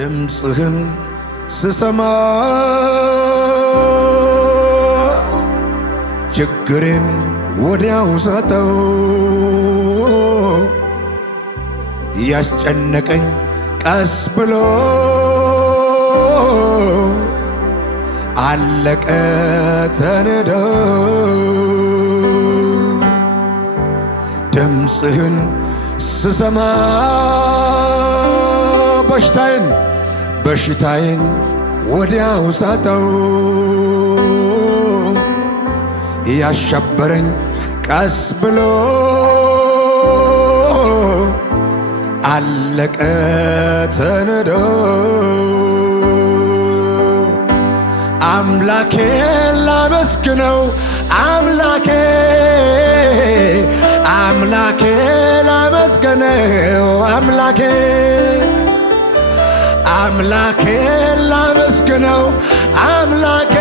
ድምፅህን ስሰማ ችግሬን ወዲያው ሳተው ያስጨነቀኝ ቀስ ብሎ አለቀ ተነዶ ድምፅህን ስሰማ በሽታዬን ወዲያው ሳተው ያሸበረኝ ቀስ ብሎ አለቀ ተነዶ አምላኬ ላመስግነው አምላኬ ላመስግነው አምላኬ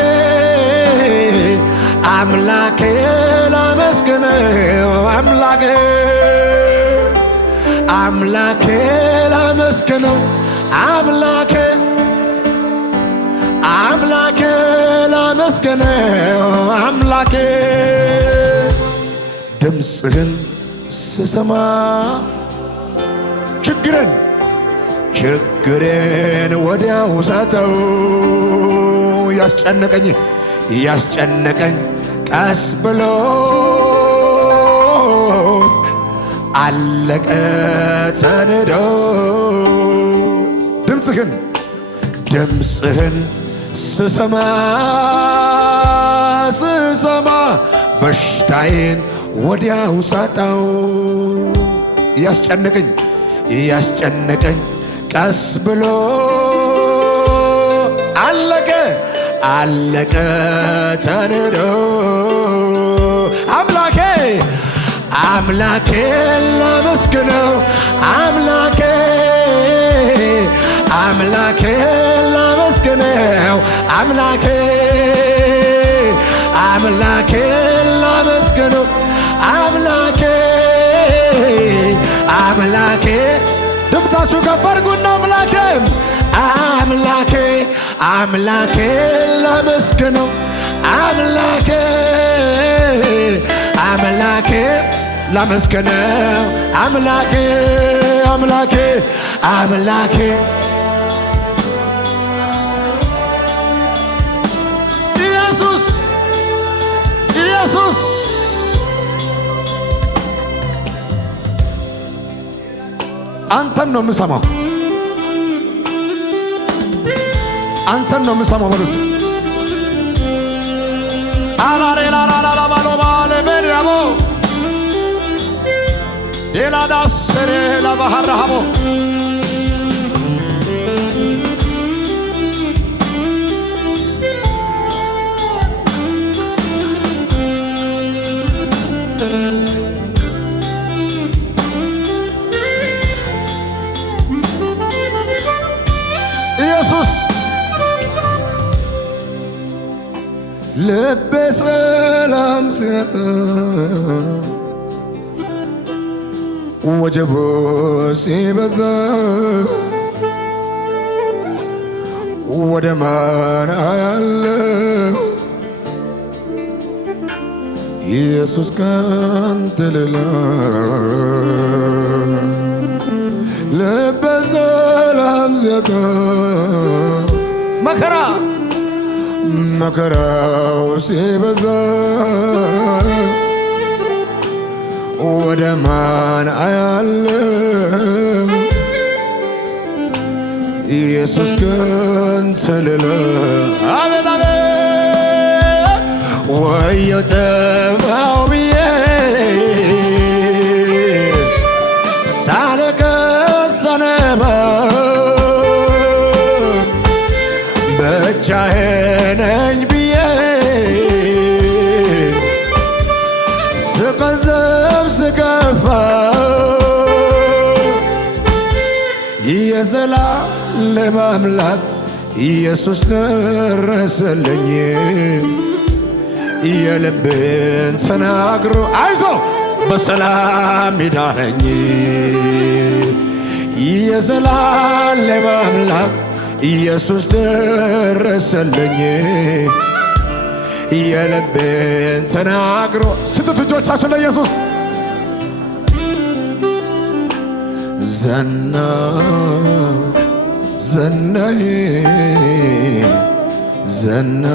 ላመስግነው አምላኬ ላመስግነው አምላኬ ላመስግነው አምላኬ ላመስግነው አምላኬ ድምፅህን ስሰማ ችግሬን ወዲያው ሳተው ያስጨነቀኝ ቀስ ብሎ አለቀ ተነዶ ድምፅህን ስሰማ በሽታዬን ወዲያው ሳጣው ያስጨነቀኝ ቀስ ብሎ አለቀ ተነዶ አምላኬ ላመስግነው አምላኬ ላመስግነው አምላኬ ላመስግነው አምላኬ ድምፃችሁ ከፍ አድርጉና አምላኬ ላመስግነው አምላኬ ላመስግነው አምላኬ ኢየሱስ አንተን ነው የምሰማው በሉት አላሬላላላባሎባለቤንያሞ የላዳሰሬ ላባሃራሃሞ ኢየሱስ ልቤ ሰላም ሲያጣ ወጀቡ ሲበዛ ወደ ማን አያለሁ ኢየሱስ ካንተ ሌላ ልቤ ሰላም ሲያጣ መከራው ሲበዛ ወደ ማን አያለሁ ኢየሱስ ካንተ ሌላ አቤት ወየው ጠፋሁ ብዬ ሳለቅስ ሳነባ ብቻዬን ነኝ ብዬ ስቀዘብ ስከፋ የዘላለም አምላክ ኢየሱስ ደረሰልኝ የልቤን ተናግሮ አይዞ በሰላም ይዳነኝ የዘላለም አምላክ ኢየሱስ ደረሰልኝ የልቤን ተናግሮ ስንት እጆቻችሁ ለኢየሱስ ዘና ዘናዬ ዘና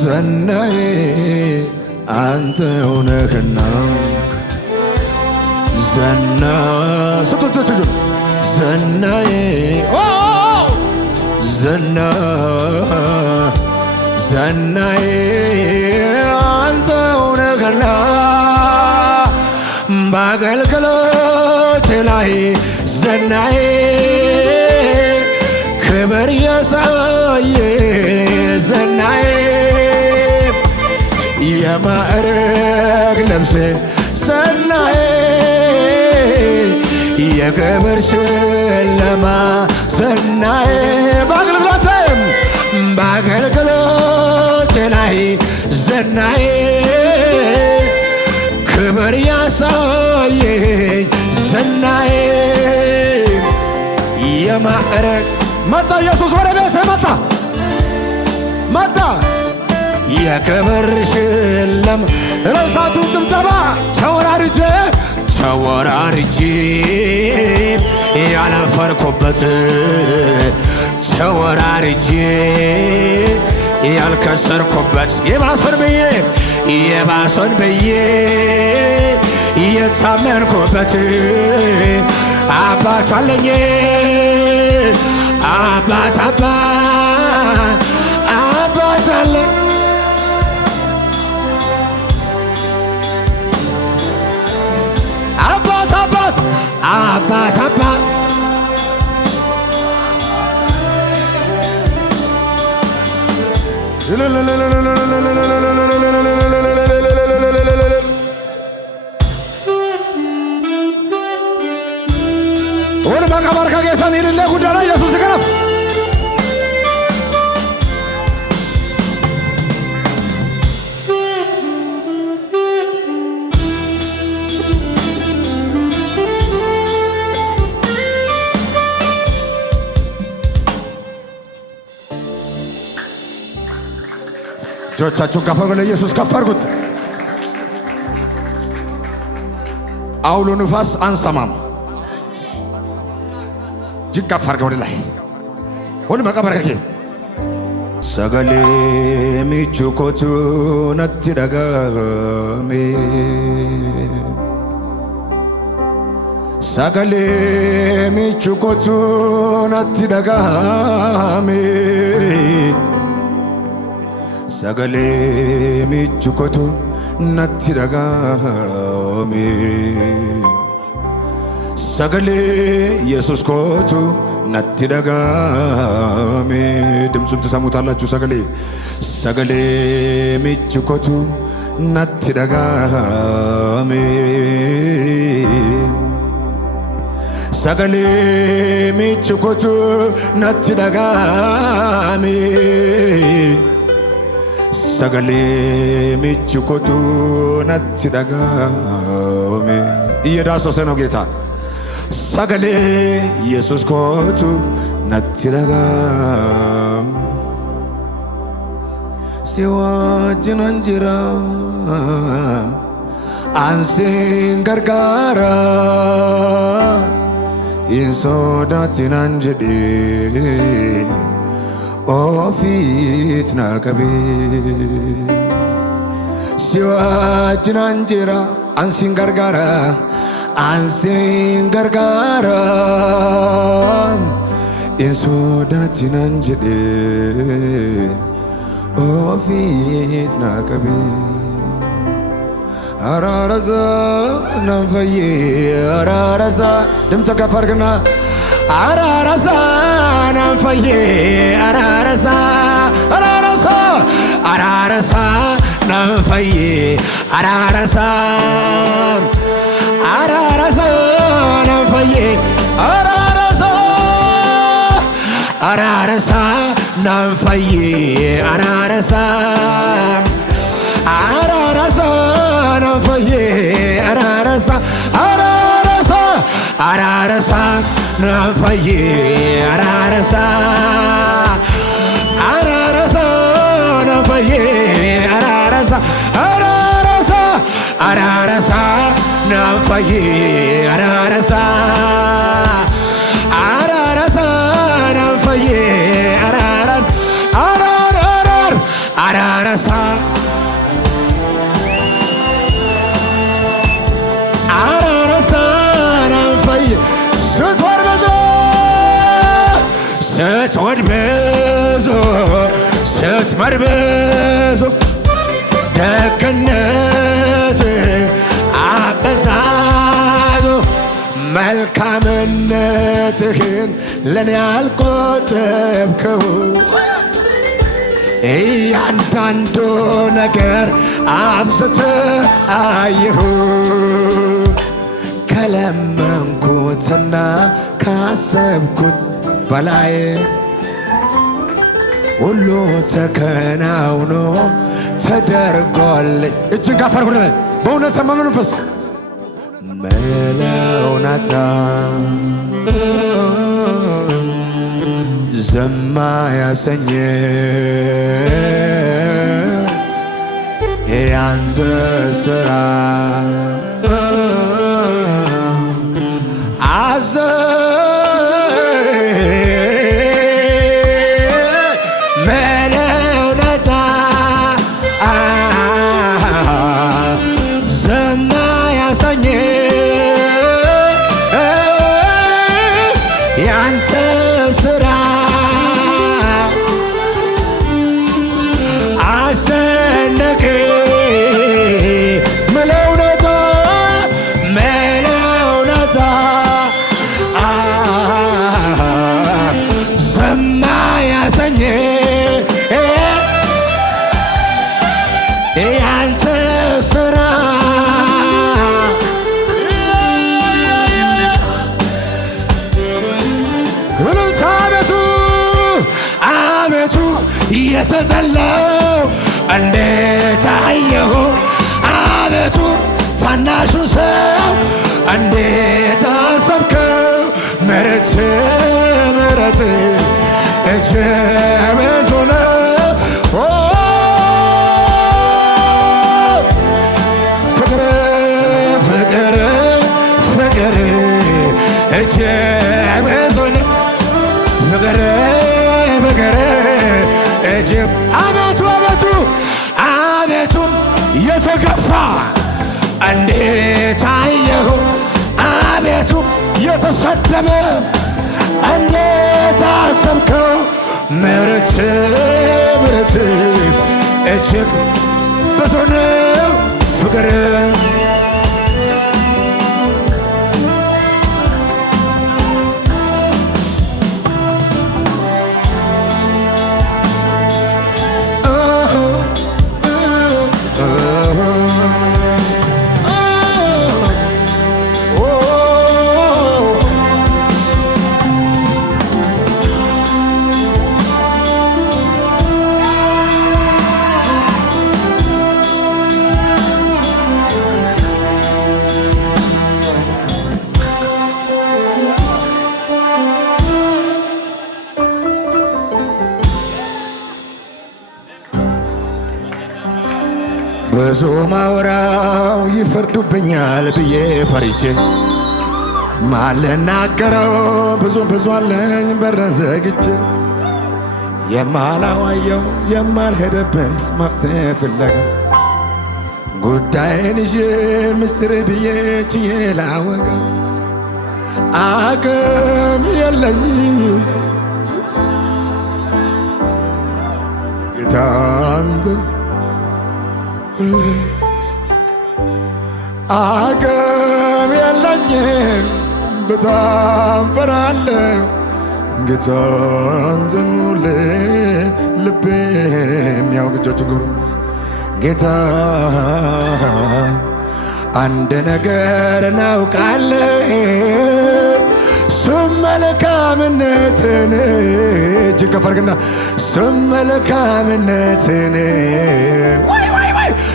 ዘናዬ አንተው ነህና ዘና ስቶቾቹ ዘናዬ ዘና ዘናዬ አንተው ነህና በአገልግሎት ላይ ዘናዬ ክብር ያሳየ ዘናዬ የማዕረግ ልብሴ ዘናዬ የክብር ሽለማ ዘናዬ በአገልግሎት ላይ ዘናዬ ክብር ያሳየኝ ዘናዬ የማዕረግ መጣ ኢየሱስ ወደ ቤቴ መጣ የክብር ሽለም እልልታችሁ ጭብጨባ ተወራርጄ ያላፈርኩበት ተወራርጄ ያልከሰርኩበት የባሰን ብዬ የታመንኩበት አባት አለኝ አባት አለኝ አባት ወደ ማቃባር ከጌሳን ይልለ ጉዳና ኢየሱስ ይከረፍ እጆቻችሁን ከፍ አድርጉ፣ ለኢየሱስ ከፍ አድርጉት። አውሎ ንፋስ አንሰማም። እጅግ ከፍ አድርገው ወደ ላይ ሁሉ መቀበርከ ሰገሌ ሚቹኮቱ ነቲ ደጋሜ ሰገሌ ሚቹኮቱ ነቲ ደጋሜ ሰገሌ ሚቹኮቱ ነቲ ደጋሜ ሰገሌ ኢየሱስ ኮቱ ነቲ ደጋሜ ድምፁን ትሰሙታላችሁ። ሰገሌ ሚቹኮቱ ነቲ ደጋሜ ሰገሌ ሚቹኮቱ ነቲ ደጋሜ ሰገሌ ሚቹኮቱ ነቲ ደጋሜ እየዳሰሰ ነው ጌታ ሰገሌ ኢየሱስ ኮቱ ነቲ ደጋሜ ሲዋጅን እንጅራ አንሲን ገርጋራ ኢንሶዳቲን አንጀዴ ኦፊት ናቀቤ ሲዋጅን እንጅራ አንሲን ገርጋራ አንሲን ገርጋራ ኢንሶዳቲን አንጀዴ ኦፊት ናቀቤ አራረዛ ናንፈዬ አራረዛ ድምፀ ከፍ አድርግና አራረዛ ናንፈዬ አራረዛ ናንፈዬ አራረዛ ናንፈዬ አራረሳ ናንፈዬ አራረሳ ናንፈዬ አራረሳ ናንፈዬ አራረሳ አራረሳ ናንፈዬ አራረሳ አራረሳ አራረሳ ናንፈዬ አራረሳ አራረሳ ናንፈዬ አራረሳ አራራር አራረሳ አራረሳ ናንፈዬ ስትወድ ብዙ ስትወድ ብዙ ስትመር ብዙ ደግነት አበዛዙ መልካምነትህን ለኔ አልቆጠብከው እያንዳንዱ ነገር አብዝተህ አየሁ ከለመንኩትና ካሰብኩት በላይ ሁሉ ተከናውኖ ተደርጎልኝ እጅን ካፈር ሁሉ በእውነት ሰማ መንፈስ መለውናታ ዘማ ያሰኘ ያንተ ስራ አዘ መለውናታ ዘማ ያሰኘ ያንተ ስራ አስደነቀ መለውናታ መለውናታ ዘማ ያሰኘ ያንተ ስራ እልልታ አቤቱ አቤቱ የተጠላው እንዴት አየሁ አቤቱ ታናሹ ሰው እንዴት አሰብከው ምሕረት ምሕረት እጅግ ብዙ ነው ፍቅር ፍቅር ፍቅር እጅግ ብዙ ነው ፍቅር ፍቅር እጅግ አቤቱ አቤቱ አቤቱ የተገፋ እንዴት አየሁ አቤቱ የተሰደበ እንዴት አሰብከው ምሕረት ምሕረት እጅግ ብዙ ነው ፍቅር ብዙ ማውራው ይፈርዱብኛል ብዬ ፈሪቼ ማልናገረው ብዙ አለኝ በር ዘግቼ የማላዋየው የማልሄደበት መፍትሄ ፍለጋ ጉዳይን ይዤ ምስጢር ብዬ ችዬ ላወጋ አቅም የለኝም ጌታ አንተን አቅም የለኝም በታምራለሁ ጌታ አንተን ሁሌ ልቤ የሚያውቅ እጆቹን ግብሩ ጌታ አንድ ነገር እናውቃለን እሱም መልካምነትን እጅን ከፍ አድርግና እሱም መልካምነትን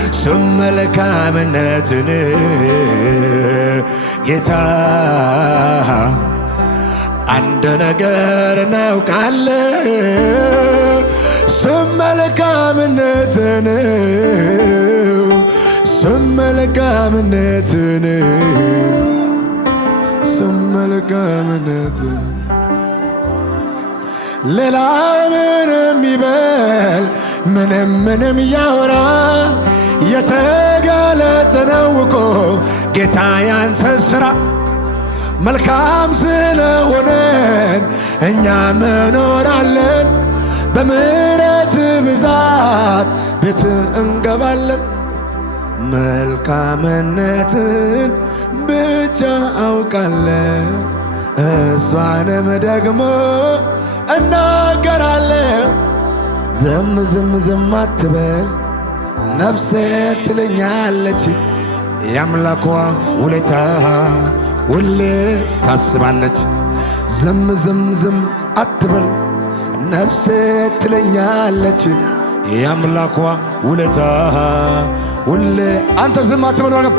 እሱም መልካምነትን ጌታ አንድ ነገር እናውቃለን መልካምነትን መልካምነትን ሌላ ምንም ይበል ምንም ያወራ የተገለጠ ነው እኮ ጌታ ያንተ ሥራ መልካም ስለሆነን እኛ መኖራለን በምሕረት ብዛት ቤት እንገባለን መልካምነትን ብቻ አውቃለሁ እሷንም ደግሞ እናገራለሁ ዝም አትበል ነፍሴ ትለኛለች የአምላኳ ውለታ ሁሌ ታስባለች ዝም አትበል ነፍሴ ትለኛለች የአምላኳ ውለታ ሁሌ አንተ ዝም አትበል ወገን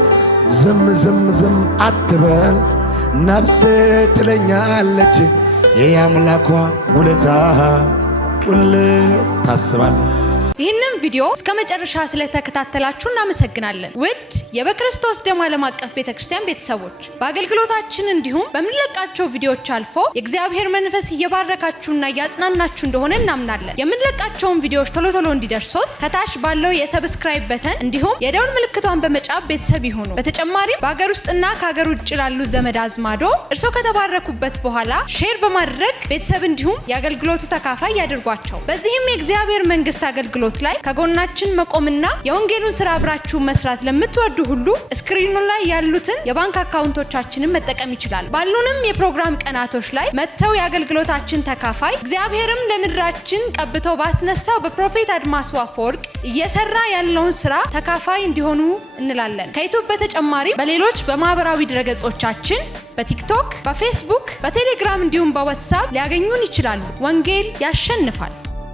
ዝም አትበል ነፍሴ ትለኛለች የአምላኳ ውለታ ሁሌ ታስባለች። ይህንን ቪዲዮ እስከ መጨረሻ ስለተከታተላችሁ እናመሰግናለን። ውድ የበክርስቶስ ደም ዓለም አቀፍ ቤተክርስቲያን ቤተሰቦች በአገልግሎታችን እንዲሁም በምንለቃቸው ቪዲዮዎች አልፎ የእግዚአብሔር መንፈስ እየባረካችሁና እያጽናናችሁ እንደሆነ እናምናለን። የምንለቃቸውን ቪዲዮዎች ቶሎ እንዲደርሶት ከታች ባለው የሰብስክራይብ በተን እንዲሁም የደውል ምልክቷን በመጫን ቤተሰብ ይሁኑ። በተጨማሪም በአገር ውስጥና ከሀገር ውጭ ላሉ ዘመድ አዝማዶ እርሶ ከተባረኩበት በኋላ ሼር በማድረግ ቤተሰብ እንዲሁም የአገልግሎቱ ተካፋይ ያድርጓቸው። በዚህም የእግዚአብሔር መንግስት አገልግሎት ላይ ከጎናችን መቆምና የወንጌሉን ስራ አብራችሁ መስራት ለምትወዱ ሁሉ ስክሪኑ ላይ ያሉትን የባንክ አካውንቶቻችንን መጠቀም ይችላል። ባሉንም የፕሮግራም ቀናቶች ላይ መተው የአገልግሎታችን ተካፋይ እግዚአብሔርም ለምድራችን ቀብቶ ባስነሳው በፕሮፌት አድማሱ አፈወርቅ እየሰራ ያለውን ስራ ተካፋይ እንዲሆኑ እንላለን። ከዩቲዩብ በተጨማሪ በሌሎች በማህበራዊ ድረገጾቻችን በቲክቶክ፣ በፌስቡክ፣ በቴሌግራም እንዲሁም በዋትስአፕ ሊያገኙን ይችላሉ። ወንጌል ያሸንፋል።